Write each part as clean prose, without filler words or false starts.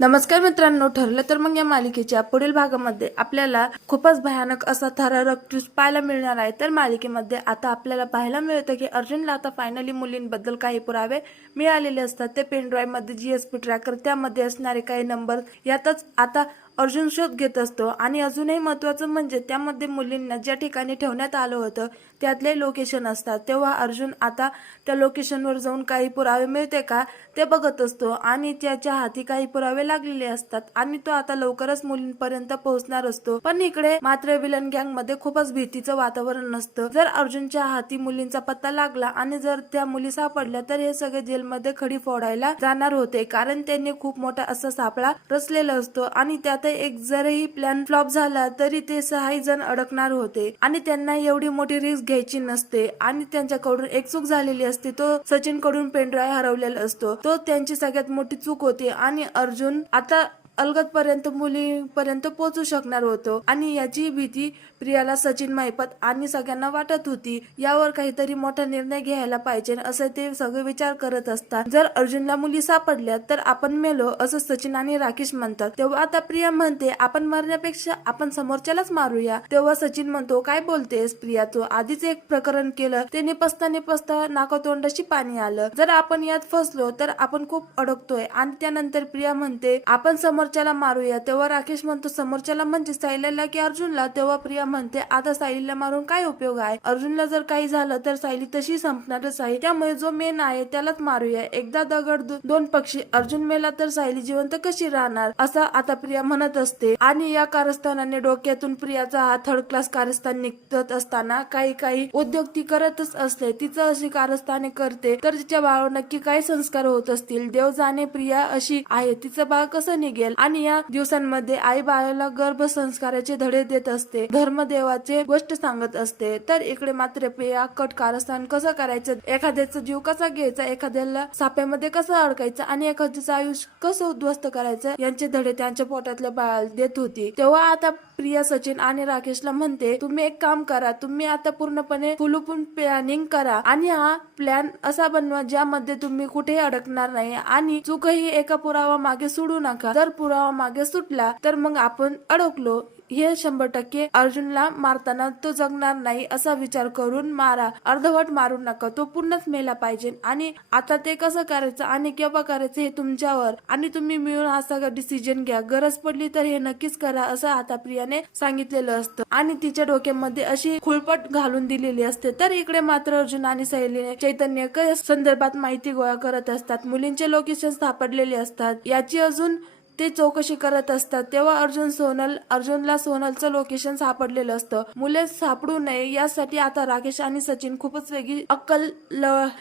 नमस्कार मित्रांनो, ठरलं तर मग या मालिकेच्या पुढील भागामध्ये आपल्याला खूपच भयानक असा थरारक ट्विस्ट पाहायला मिळणार आहे। तर मालिकेमध्ये आता आपल्याला पाहायला मिळतं की अर्जुनला आता फायनली मुलींबद्दल काही पुरावे मिळालेले असतात। ते पेन ड्राईव्ह मध्ये जीएसपी ट्रॅकर, त्यामध्ये असणारे काही नंबर यातच आता अर्जुन शोध घेत असतो। आणि अजूनही महत्त्वाचं म्हणजे त्यामध्ये मुलींना ज्या ठिकाणी ठेवण्यात आलं होतं त्यातले लोकेशन असतात। तेव्हा अर्जुन आता त्या लोकेशनवर जाऊन काही पुरावे मिळते का ते बघत असतो आणि त्याच्या हाती काही पुरावे लागलेले असतात आणि तो आता लवकरच मुलींपर्यंत पोहोचणार असतो। पण इकडे मात्र विलन गँग मध्ये खूपच भीतीचं वातावरण नसतं। जर अर्जुनच्या हाती मुलींचा पत्ता लागला आणि जर त्या मुली सापडल्या तर हे सगळे जेलमध्ये खडी फोडायला जाणार होते, कारण त्यांनी खूप मोठा असा सापळा रचलेला असतो आणि त्यात एक जरही प्लॅन फ्लॉप झाला तरी ते 6 जण अडकणार होते आणि त्यांना एवढी मोठी रिस्क घ्यायची नसते। आणि त्यांच्याकडून एक चूक झालेली असते, तो सचिन कडून पेनड्राईव्ह हरवलेला असतो, तो त्यांची सगळ्यात मोठी चूक होती आणि अर्जुन आता अलगद पर्यंत मुलीपर्यंत पोहोचू शकणार होतो आणि याची भीती प्रियाला, सचिन, महिपत आणि सगळ्यांना वाटत होती। यावर काहीतरी मोठा निर्णय घ्यायला पाहिजे असं ते सगळे विचार करत असतात। जर अर्जुनला मुली सापडल्या तर आपण मेलो असं सचिन आणि राकेश म्हणतात। तेव्हा आता प्रिया म्हणते आपण मरण्यापेक्षा आपण समोरच्यालाच मारूया। तेव्हा सचिन म्हणतो काय बोलतेस प्रिया, तू आधीच एक प्रकरण केलं, ते निपसता नाकातोंडाशी पाणी आलं। जर आपण यात फसलो तर आपण खूप अडकतोय। आणि त्यानंतर प्रिया म्हणते आपण समोरच्याला मारूया। तेव्हा राकेश म्हणतो समोरच्याला म्हणजे सायलीला की अर्जुनला? तेव्हा प्रिया म्हणते आता सायलीला मारून काय उपयोग आहे, अर्जुनला जर काही झालं तर सायली तशी संपणारच आहे, त्यामुळे जो मेन आहे त्यालाच मारूया। एकदा दगड दोन पक्षी, अर्जुन मेला तर सायली जिवंत कशी राहणार, असं आता प्रिया म्हणत असते। आणि या कारस्थानाने डोक्यातून प्रियाचा हा थर्ड क्लास कारस्थान निघत असताना काही उद्योग ती करतच असते। तिचं अशी कारस्थाने करते तर तिच्या बाळावर नक्की काय संस्कार होत असतील, देव जाणे। प्रिया अशी आहे, तिचं बाळ कसं निघेल। आणि या दिवसांमध्ये आई बाळाला गर्भसंस्काराचे धडे देत असते, धर्मदेवाचे गोष्ट सांगत असते। तर इकडे मात्र प्रिया कट कारस्थान कसं करायचं, एखाद्याचा जीव कसा घ्यायचा, एखाद्याला साप्यामध्ये कसं अडकायचं आणि एखाद्याचं आयुष्य कसं उद्ध्वस्त करायचं यांचे धडे त्यांच्या पोटातल्या बाळाला देत होती। तेव्हा आता प्रिया सचिन आणि राकेशला म्हणते तुम्ही एक काम करा, तुम्ही आता पूर्णपणे फुलूपून प्लॅनिंग करा आणि हा प्लॅन असा बनवा ज्यामध्ये तुम्ही कुठेही अडकणार नाही आणि चूकही एका पुरावा मागे सोडू नका। जर पुरावा मागे सुटला तर मग आपण अडकलो, हे 100% अर्जुनला मारताना तो जगणार नाही असा विचार करून मारा, अर्धवट मारू नका, तो पूर्णच मेला पाहिजे। आणि आता ते कसं करायचं आणि केव्हा करायचं हे तुमच्यावर आणि तुम्ही मिळून हा सगळा डिसिजन घ्या, गरज पडली तर हे नक्कीच करा असं आता प्रियाने सांगितलेलं असतं आणि तिच्या डोक्यामध्ये अशी खुळपट घालून दिलेली असते। तर इकडे मात्र अर्जुन आणि सायलीने चैतन्य संदर्भात माहिती गोळा करत असतात, मुलींचे लोकेशन सापडलेले असतात, याची अजून ते चौकशी करत असतात। तेव्हा अर्जुनला सोनलचं लोकेशन सापडलेलं असतं, मुले सापडू नये यासाठी आता राकेश आणि सचिन खूपच वेगळी अक्कल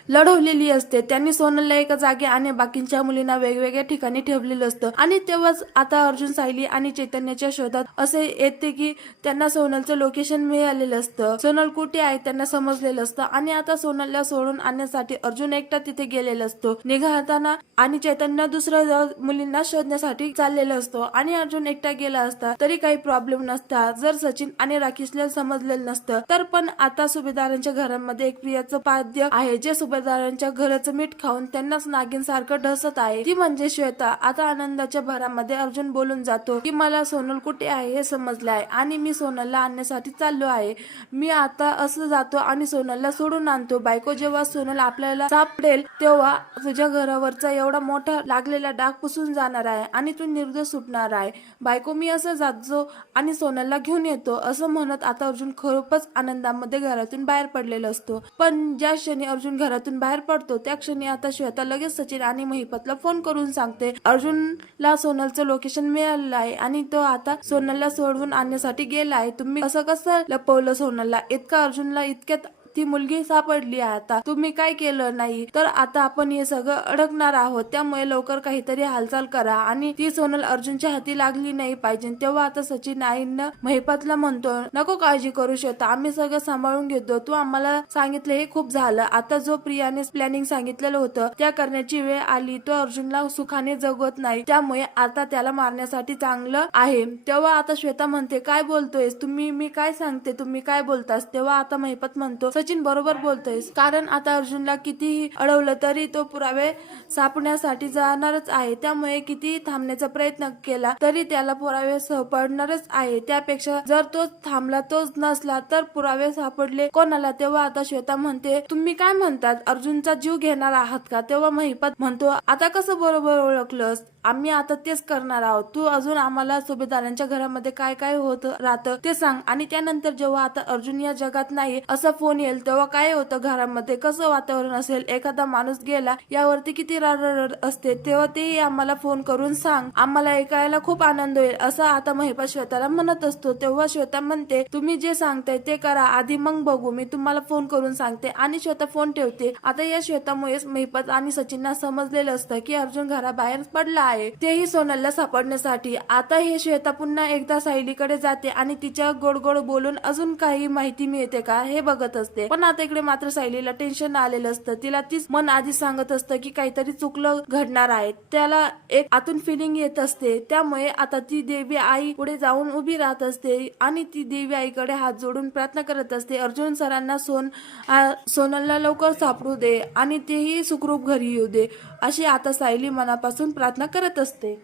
लढवलेली असते। त्यांनी सोनलला एका जागी आणि बाकीच्या मुलींना वेगवेगळ्या ठिकाणी ठेवलेलं असतं आणि तेव्हाच आता अर्जुन, सायली आणि चैतन्याच्या शोधात असे येते की त्यांना सोनलचं लोकेशन मिळालेलं असतं, सोनल कुठे आहे त्यांना समजलेलं असतं आणि आता सोनलला सोडून आणण्यासाठी अर्जुन एकटा तिथे गेलेला असतो निघाताना आणि चैतन्य दुसऱ्या मुलींना शोधण्यासाठी चाललेला असतो आणि अर्जुन एकटा गेला असता तरी काही प्रॉब्लेम नसता जर सचिन आणि राकेशला समजलेलं नसतं तर। पण आता सुभेदारांच्या घरामध्ये एक प्रियाचं पाद्य आहे जे सुभेदारांच्या घराचं मीठ खाऊन त्यांनाच नागिन सारखं ढसत आहे, ती म्हणजे श्वेता। आता आनंदाच्या भरामध्ये अर्जुन बोलून जातो की मला सोनल कुठे आहे हे समजलं आहे आणि मी सोनलला आणण्यासाठी चाललो आहे, मी आता असं जातो आणि सोनलला सोडून आणतो। बायको, जेव्हा सोनल आपल्याला सापडेल तेव्हा तुझ्या घरावरचा एवढा मोठा लागलेला डाग पुसून जाणार आहे आणि तू निर्दोष सुटणार आहे। बायको, मी असं जातो आणि सोनलला घेऊन येतो असं म्हणत आता अर्जुन खूपच आनंदामध्ये घरातून बाहेर पडलेला असतो। पण ज्या क्षणी अर्जुन घरातून बाहेर पडतो त्या क्षणी आता श्वेता लगेच सचिन आणि महिपतला फोन करून सांगते अर्जुनला सोनलचं लोकेशन मिळालेलं आहे आणि तो आता सोनलला सोडवून आणण्यासाठी गेला आहे। तुम्ही असं कसं लपवलं सोनलला, इतका अर्जुनला इतक्यात ती मुलगी सापडली आहे, आता तुम्ही काय केलं नाही तर आता आपण हे सगळं अडकणार आहोत, त्यामुळे लवकर काहीतरी हालचाल करा आणि ती सोनल अर्जुनच्या हाती लागली नाही पाहिजे। तेव्हा आता सचिन आईनं महिपतला म्हणतो नको काळजी करू श्वेता, आम्ही सगळं सांभाळून घेतो, तू आम्हाला सांगितलं हे खूप झालं, आता जो प्रियाने प्लॅनिंग सांगितलेलं होतं त्या करण्याची वेळ आली, तो अर्जुनला सुखाने जगवत नाही, त्यामुळे आता त्याला मारण्यासाठी चांगलं आहे। तेव्हा आता श्वेता म्हणते काय बोलतोयस तुम्ही, मी काय सांगते तुम्ही काय बोलतास। तेव्हा आता महिपत म्हणतो सचिन बरोबर बोलतोयस, कारण आता अर्जुनला कितीही अडवलं तरी तो पुरावे सापडण्यासाठी जाणारच आहे. त्यामुळे कितीही थांबण्याचा प्रयत्न केला तरी त्याला पुरावे सापडणारच आहे. त्यापेक्षा जर तोच थांबला, तोच नसला तर पुरावे सापडले कोणाला? तेव्हा आता श्वेता म्हणते, तुम्ही काय म्हणतात, अर्जुनचा जीव घेणार आहात का? तेव्हा महिपत म्हणतो, आता कसं बरोबर ओळखलंस? आम्ही आता तेच करणार आहोत. तू अजून आम्हाला सुभेदारांच्या घरामध्ये काय काय होत राहतं ते सांग. आणि त्यानंतर जेव्हा आता अर्जुन या जगात नाही असा फोन येईल तेव्हा काय होतं घरामध्ये, कसं वातावरण असेल, एखादा माणूस गेला यावरती किती रडरड असते, तेव्हा तेही आम्हाला फोन करून सांग, आम्हाला ऐकायला खूप आनंद होईल, असं आता महिपत श्वेताला म्हणत असतो. तेव्हा श्वेता म्हणते, तुम्ही जे सांगताय ते करा आधी, मग बघू, मी तुम्हाला फोन करून सांगते. आणि श्वेता फोन ठेवते. आता या श्वेतामुळेच महिपत आणि सचिनला समजलेलं असतं की अर्जुन घराबाहेर पडला आहे, तेही सोनलला सापडण्यासाठी. आता हे श्वेता पुन्हा एकदा सायलीकडे जाते आणि तिच्या गोड गोड बोलून अजून काही माहिती मिळते का हे बघत असते. पण आता इकडे मात्र सायलीला टेन्शन आलेलं असतं. तिला तीच मन आधी सांगत असतं की काहीतरी चुकलं घडणार आहे. त्याला एक आतून फिलिंग येत असते. त्यामुळे आता ती देवी आई पुढे जाऊन उभी राहत असते आणि ती देवी आईकडे हात जोडून प्रार्थना करत असते, अर्जुन सरांना सोनलला लवकर सापडू दे आणि तेही सुखरूप घरी येऊ दे, अशी आता सायली मनापासून प्रार्थना करत असते.